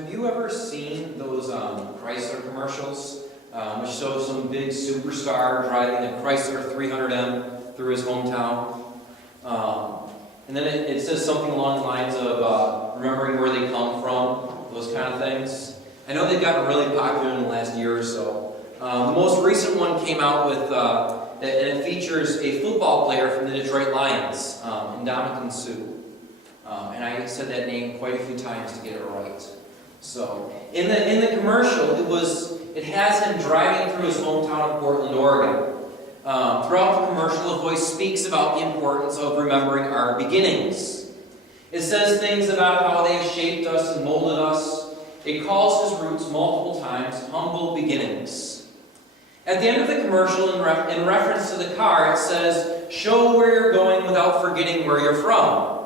Have you ever seen those Chrysler commercials, which show some big superstar driving a Chrysler 300M through his hometown? And then it says something along the lines of remembering where they come from, those kind of things. I know they've gotten really popular in the last year or so. The most recent one came out with, and it features a football player from the Detroit Lions, Ndamukong Suh. And I said that name quite a few times to get it right. So, in the commercial, it has him driving through his hometown of Portland, Oregon. Throughout the commercial, the voice speaks about the importance of remembering our beginnings. It says things about how they have shaped us and molded us. It calls his roots multiple times humble beginnings. At the end of the commercial, in reference to the car, it says, "Show where you're going without forgetting where you're from."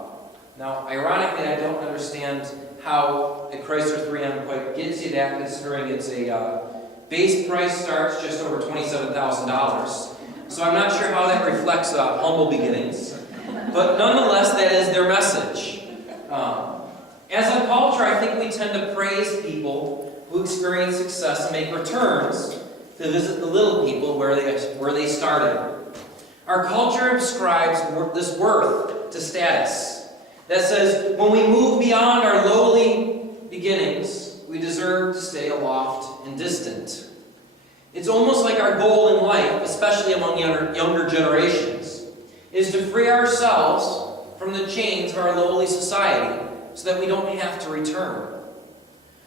Now, ironically, I don't understand how a Chrysler 3M quite gets you that, considering it's a base price starts just over $27,000. So I'm not sure how that reflects humble beginnings. But nonetheless, that is their message. As a culture, I think we tend to praise people who experience success and make returns to visit the little people where they started. Our culture ascribes this worth to status. That says, when we move beyond our lowly beginnings, we deserve to stay aloft and distant. It's almost like our goal in life, especially among younger generations, is to free ourselves from the chains of our lowly society so that we don't have to return.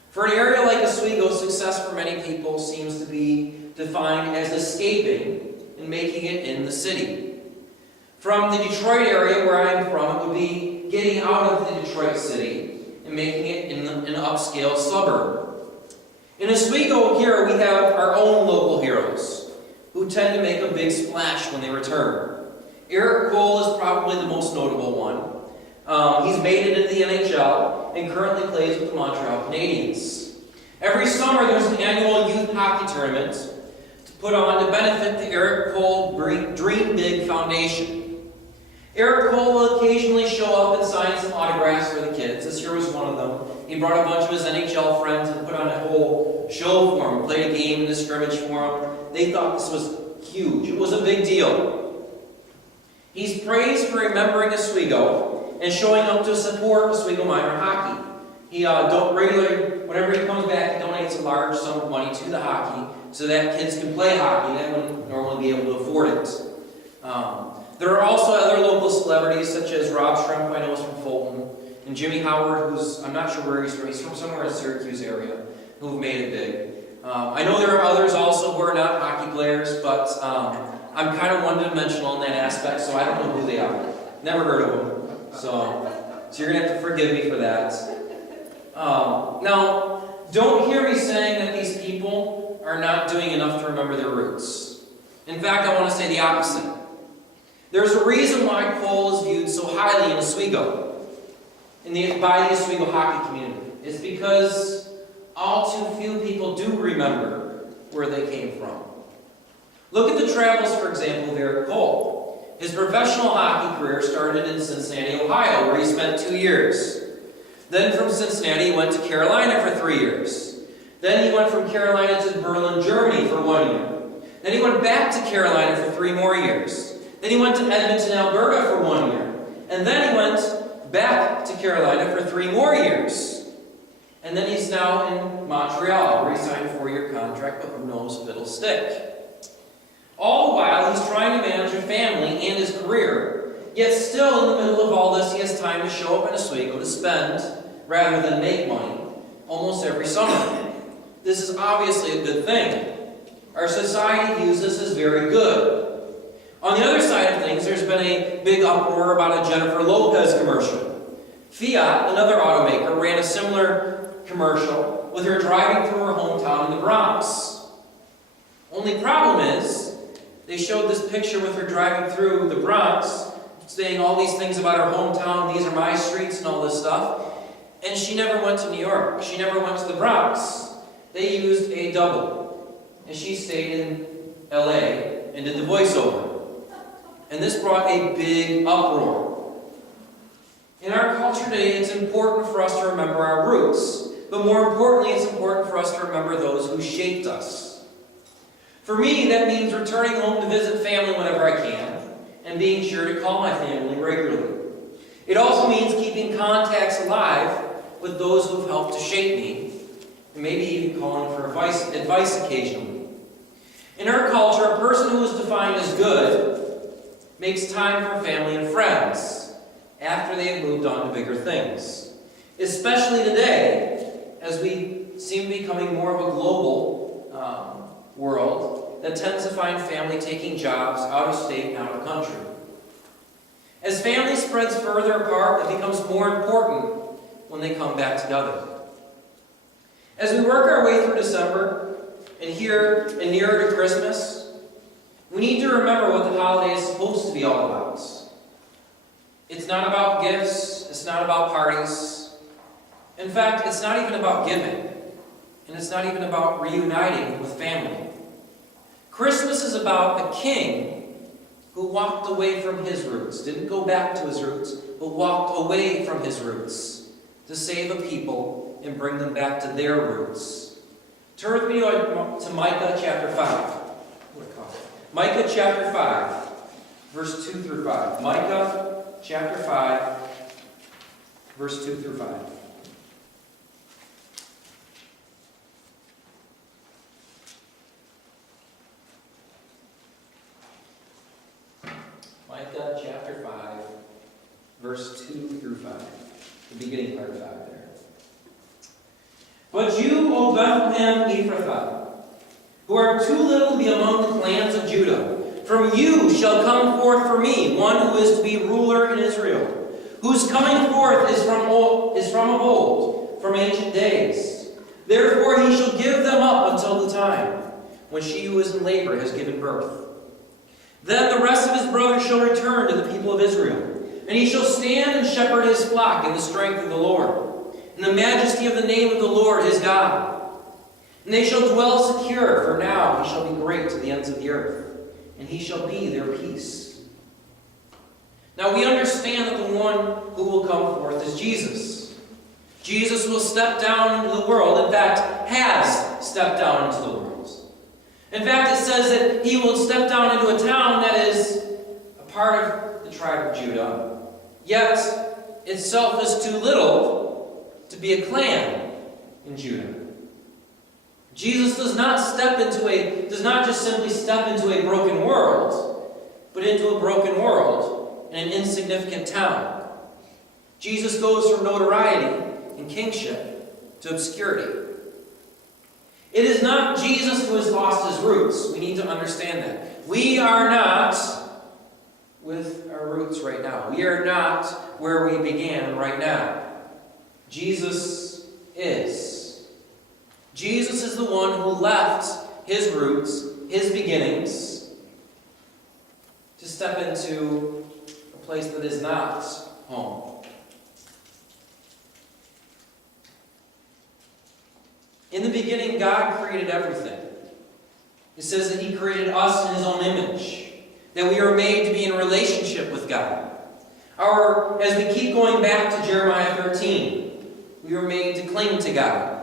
For an area like Oswego, success for many people seems to be defined as escaping and making it in the city. From the Detroit area, where I'm from, it would be getting out of the Detroit city and making it in an upscale suburb. In Oswego here, we have our own local heroes who tend to make a big splash when they return. Eric Cole is probably the most notable one. He's made it into the NHL and currently plays with the Montreal Canadiens. Every summer, there's an annual youth hockey tournament to put on to benefit the Eric Cole Dream Big Foundation. Eric Cole will occasionally show up and sign some autographs for the kids. This year was one of them. He brought a bunch of his NHL friends and put on a whole show for them, played a game in a scrimmage for them. They thought this was huge. It was a big deal. He's praised for remembering Oswego and showing up to support Oswego Minor hockey. He regularly, whenever he comes back, he donates a large sum of money to the hockey so that kids can play hockey. They wouldn't normally be able to afford it. There are also other local celebrities, such as Rob Shrimp, I know is from Fulton, and Jimmy Howard, who's, I'm not sure where he's from. He's from somewhere in the Syracuse area, who have made it big. I know there are others also who are not hockey players, but I'm kind of one-dimensional in that aspect, so I don't know who they are. Never heard of them. So you're going to have to forgive me for that. Now, don't hear me saying that these people are not doing enough to remember their roots. In fact, I want to say the opposite. There's a reason why Cole is viewed so highly in Oswego, by the Oswego hockey community. It's because all too few people do remember where they came from. Look at the travels, for example, of Eric Cole. His professional hockey career started in Cincinnati, Ohio, where he spent 2 years. Then from Cincinnati, he went to Carolina for 3 years. Then he went from Carolina to Berlin, Germany for 1 year. Then he went back to Carolina for 3 more years. Then he went to Edmonton, Alberta for 1 year. And then he went back to Carolina for 3 more years. And then he's now in Montreal, where he signed a 4-year contract, but who knows if it'll stick. All the while, he's trying to manage a family and his career. Yet still, in the middle of all this, he has time to show up in Oswego to spend, rather than make money, almost every summer. This is obviously a good thing. Our society views this as very good. On the other side of things, there's been a big uproar about a Jennifer Lopez commercial. Fiat, another automaker, ran a similar commercial with her driving through her hometown in the Bronx. Only problem is, they showed this picture with her driving through the Bronx, saying all these things about her hometown, these are my streets and all this stuff, and she never went to New York. She never went to the Bronx. They used a double, and she stayed in LA and did the voiceover. And this brought a big uproar. In our culture today, it's important for us to remember our roots. but more importantly, it's important for us to remember those who shaped us. For me, that means returning home to visit family whenever I can, and being sure to call my family regularly. It also means keeping contacts alive with those who have helped to shape me, and maybe even calling for advice occasionally. In our culture, a person who is defined as good makes time for family and friends after they have moved on to bigger things. Especially today, as we seem to be becoming more of a global world that tends to find family taking jobs out of state and out of country. As family spreads further apart, it becomes more important when they come back together. As we work our way through December and nearer to Christmas, we need to remember what the holiday is supposed to be all about. It's not about gifts, it's not about parties. In fact, it's not even about giving, and it's not even about reuniting with family. Christmas is about a king who walked away from his roots, didn't go back to his roots, but walked away from his roots to save a people and bring them back to their roots. Turn with me to Micah chapter 5. Micah chapter 5, verse 2 through 5. Micah chapter 5, verse 2 through 5. Micah chapter 5, verse 2 through 5. The beginning part of 5 there. But you, O Bethlehem Ephrathah, who are too little to be among the clans of Judah, from you shall come forth for me one who is to be ruler in Israel, whose coming forth is from of old, from ancient days. Therefore he shall give them up until the time when she who is in labor has given birth. Then the rest of his brothers shall return to the people of Israel, and he shall stand and shepherd his flock in the strength of the Lord, in the majesty of the name of the Lord his God. And they shall dwell secure, for now he shall be great to the ends of the earth, and he shall be their peace. Now we understand that the one who will come forth is Jesus. Jesus will step down into the world, in fact, has stepped down into the world. In fact, it says that he will step down into a town that is a part of the tribe of Judah, yet itself is too little to be a clan in Judah. Jesus does not just simply step into a broken world, but into a broken world in an insignificant town. Jesus goes from notoriety and kingship to obscurity. It is not Jesus who has lost his roots. We need to understand that. We are not with our roots right now. We are not where we began right now. Jesus is. Jesus is the one who left his roots, his beginnings, to step into a place that is not home. In the beginning, God created everything. It says that he created us in his own image, that we are made to be in relationship with God. As we keep going back to Jeremiah 13, we were made to cling to God.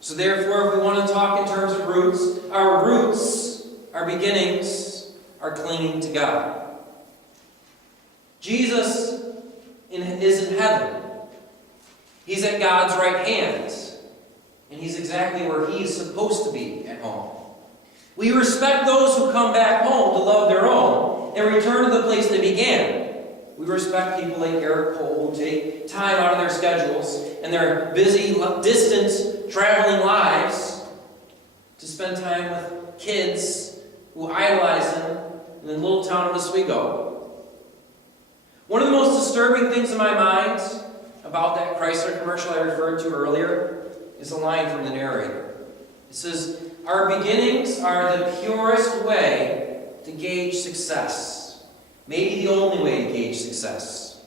So therefore, if we want to talk in terms of roots, our beginnings, are clinging to God. Jesus is in heaven. He's at God's right hand. And he's exactly where he's supposed to be at home. We respect those who come back home to love their own and return to the place they began. We respect people like Eric Cole who take time out of their schedules and their busy, distant, traveling lives to spend time with kids who idolize him in the little town of Oswego. One of the most disturbing things in my mind about that Chrysler commercial I referred to earlier is a line from the narrator. It says, "Our beginnings are the purest way to gauge success. Maybe the only way to gauge success."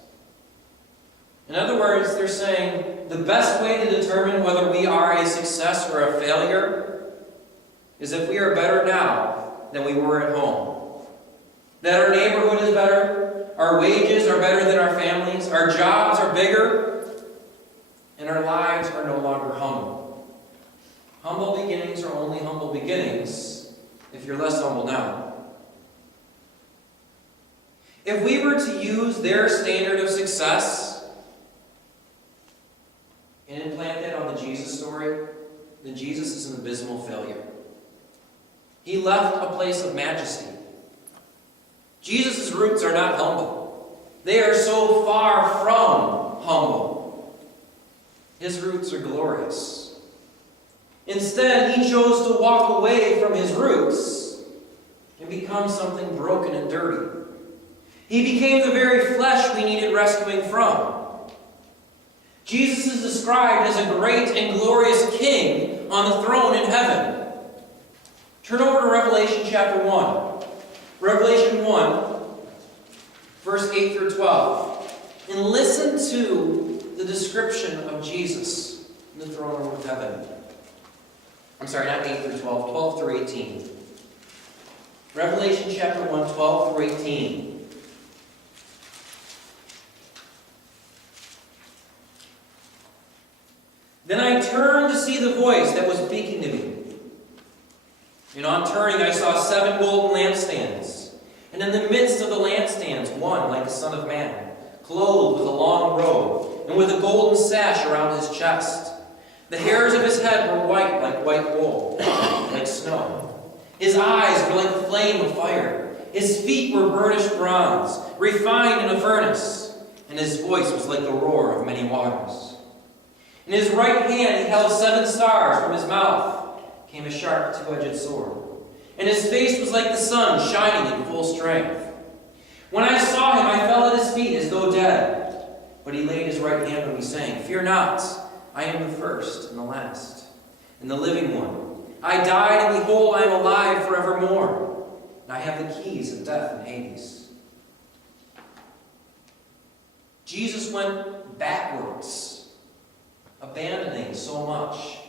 In other words, they're saying the best way to determine whether we are a success or a failure is if we are better now than we were at home. That our neighborhood is better, our wages are better than our families, our jobs are bigger, and our lives are no longer humming. are only humble beginnings if you're less humble now. If we were to use their standard of success and implant that on the Jesus story, then Jesus is an abysmal failure. He left a place of majesty. Jesus' roots are not humble. They are so far from humble. His roots are glorious. Instead, he chose to walk away from his roots and become something broken and dirty. He became the very flesh we needed rescuing from. Jesus is described as a great and glorious king on the throne in heaven. Turn over to Revelation chapter 1. Revelation 1, verse 8 through 12. And listen to the description of Jesus in the throne room of heaven. I'm sorry, not 8 through 12, 12 through 18. Revelation chapter 1, 12 through 18. Then I turned to see the voice that was speaking to me. And on turning, I saw 7 golden lampstands. And in the midst of the lampstands, one like the Son of Man, clothed with a long robe, and with a golden sash around his chest. The hairs of his head were white like white wool, like snow. His eyes were like a flame of fire. His feet were burnished bronze, refined in a furnace. And his voice was like the roar of many waters. In his right hand he held 7 stars. From his mouth came a sharp two-edged sword. And his face was like the sun shining in full strength. When I saw him, I fell at his feet as though dead. But he laid his right hand on me, saying, Fear not, I am the first and the last, and the living one. I died, and behold, I am alive forevermore. And I have the keys of death and Hades. Jesus went backwards, abandoning so much.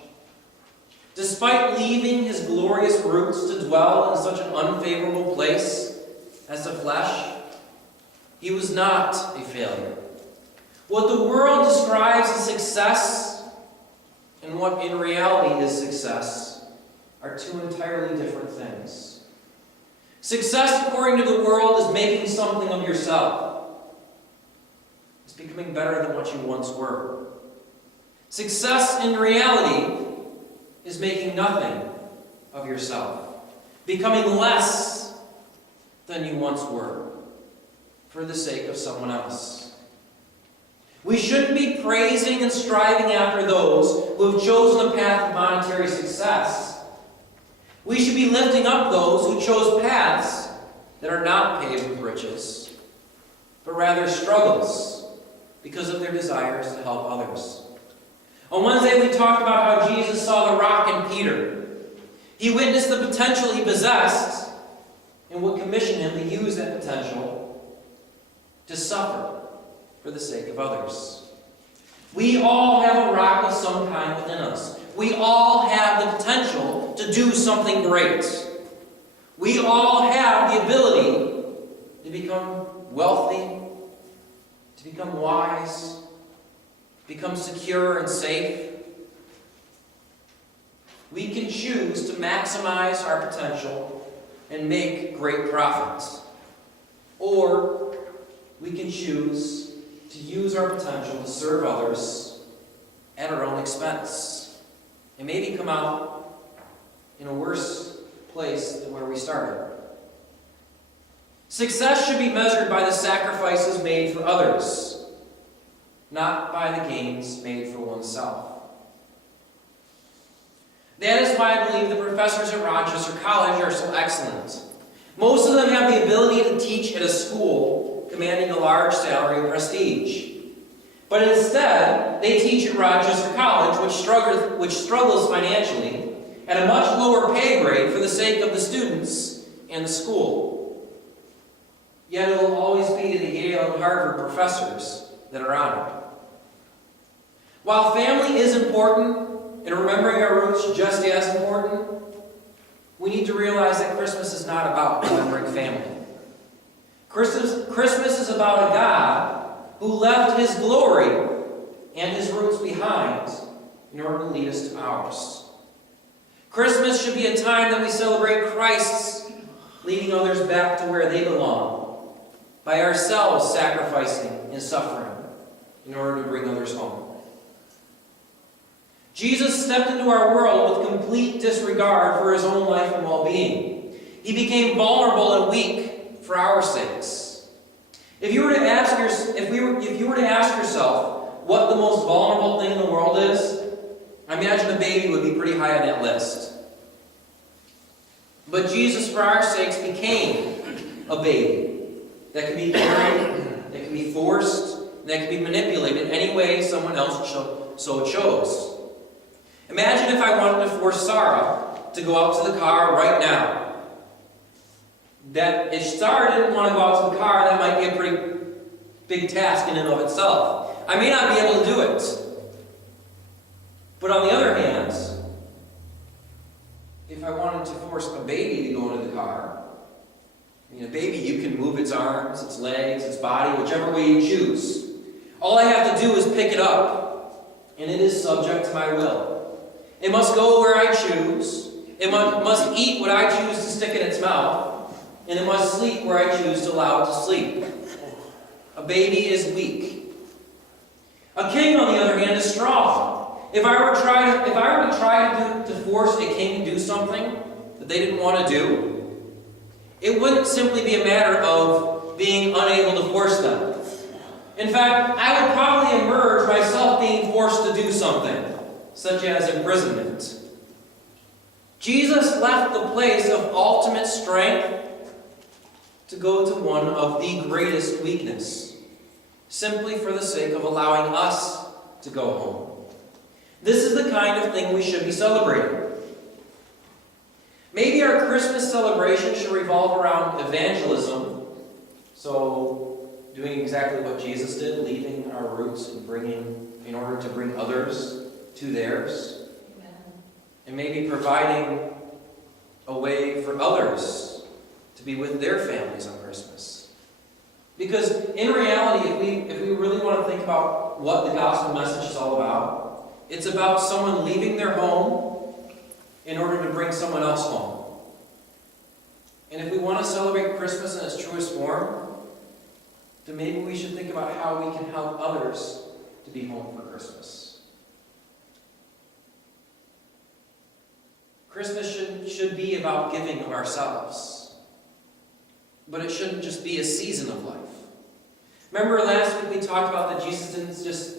Despite leaving his glorious roots to dwell in such an unfavorable place as the flesh, he was not a failure. What the world describes as success and what in reality is success are two entirely different things. Success, according to the world, is making something of yourself. It's becoming better than what you once were. Success in reality is making nothing of yourself, becoming less than you once were for the sake of someone else. We shouldn't be praising and striving after those who have chosen the path of monetary success. We should be lifting up those who chose paths that are not paved with riches, but rather struggles because of their desires to help others. On Wednesday, we talked about how Jesus saw the rock in Peter. He witnessed the potential he possessed and would commission him to use that potential to suffer for the sake of others. We all have a rock of some kind within us. We all have the potential to do something great. We all have the ability to become wealthy, to become wise, become secure and safe. We can choose to maximize our potential and make great profits. Or we can choose to use our potential to serve others at our own expense and maybe come out in a worse place than where we started. Success should be measured by the sacrifices made for others, not by the gains made for oneself. That is why I believe the professors at Rochester College are so excellent. Most of them have the ability to teach at a school commanding a large salary and prestige. But instead, they teach at Rochester College, which struggles financially, at a much lower pay grade for the sake of the students and the school. Yet it will always be the Yale and Harvard professors that are honored. While family is important, and remembering our roots just as important, we need to realize that Christmas is not about remembering family. Christmas is about a God who left his glory and his roots behind in order to lead us to ours. Christmas should be a time that we celebrate Christ's leading others back to where they belong, by ourselves sacrificing and suffering in order to bring others home. Jesus stepped into our world with complete disregard for his own life and well-being. He became vulnerable and weak for our sakes. If you were to ask yourself what the most vulnerable thing in the world is, I imagine a baby would be pretty high on that list. But Jesus, for our sakes, became a baby that can be carried, that can be forced, and that can be manipulated any way someone else so chose. Imagine if I wanted to force Sarah to go out to the car right now. That if Sarah didn't want to go out to the car, that might be a pretty big task in and of itself. I may not be able to do it. But on the other hand, if I wanted to force a baby to go into the car, a baby, you can move its arms, its legs, its body, whichever way you choose. All I have to do is pick it up, and it is subject to my will. It must go where I choose. It must eat what I choose to stick in its mouth. And it must sleep where I choose to allow it to sleep. A baby is weak. A king, on the other hand, is strong. If I were to try to force a king to do something that they didn't want to do, it wouldn't simply be a matter of being unable to force them. In fact, I would probably emerge myself being forced to do something, such as imprisonment. Jesus left the place of ultimate strength to go to one of the greatest weakness, simply for the sake of allowing us to go home. This is the kind of thing we should be celebrating. Maybe our Christmas celebration should revolve around evangelism, so doing exactly what Jesus did, leaving our roots and in order to bring others to theirs. Amen. And maybe providing a way for others to be with their families on Christmas. Because in reality, if we really want to think about what the gospel message is all about, it's about someone leaving their home in order to bring someone else home. And if we want to celebrate Christmas in its truest form, then maybe we should think about how we can help others to be home for Christmas. Christmas should be about giving of ourselves. But it shouldn't just be a season of life. Remember last week we talked about that Jesus didn't just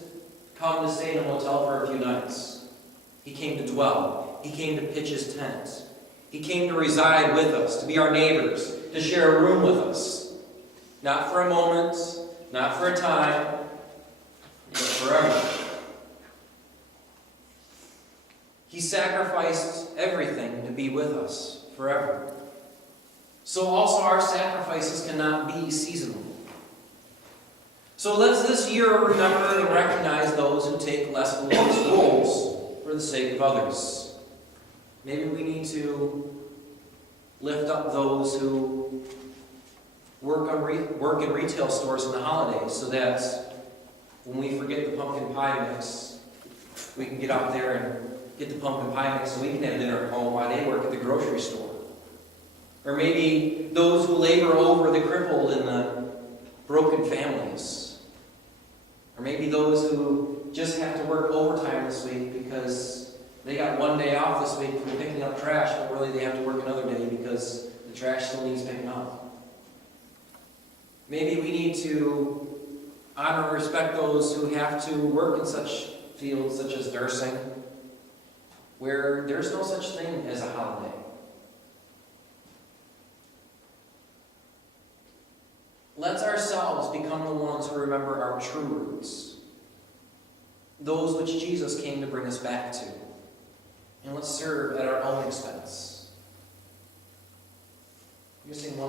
come to stay in a hotel for a few nights. He came to dwell. He came to pitch his tent. He came to reside with us, to be our neighbors, to share a room with us. Not for a moment, not for a time, but forever. He sacrificed everything to be with us forever. So also our sacrifices cannot be seasonal. So let's this year remember and recognize those who take less glamorous roles for the sake of others. Maybe we need to lift up those who work in retail stores in the holidays, so that when we forget the pumpkin pie mix, we can get out there and get the pumpkin pie mix so we can have dinner at home while they work at the grocery store. Or maybe those who labor over the crippled and the broken families. Or maybe those who just have to work overtime this week because they got one day off this week from picking up trash, but really they have to work another day because the trash still needs picking up. Maybe we need to honor and respect those who have to work in such fields such as nursing, where there's no such thing as a holiday. Let's ourselves become the ones who remember our true roots, those which Jesus came to bring us back to. And let's serve at our own expense. You sing one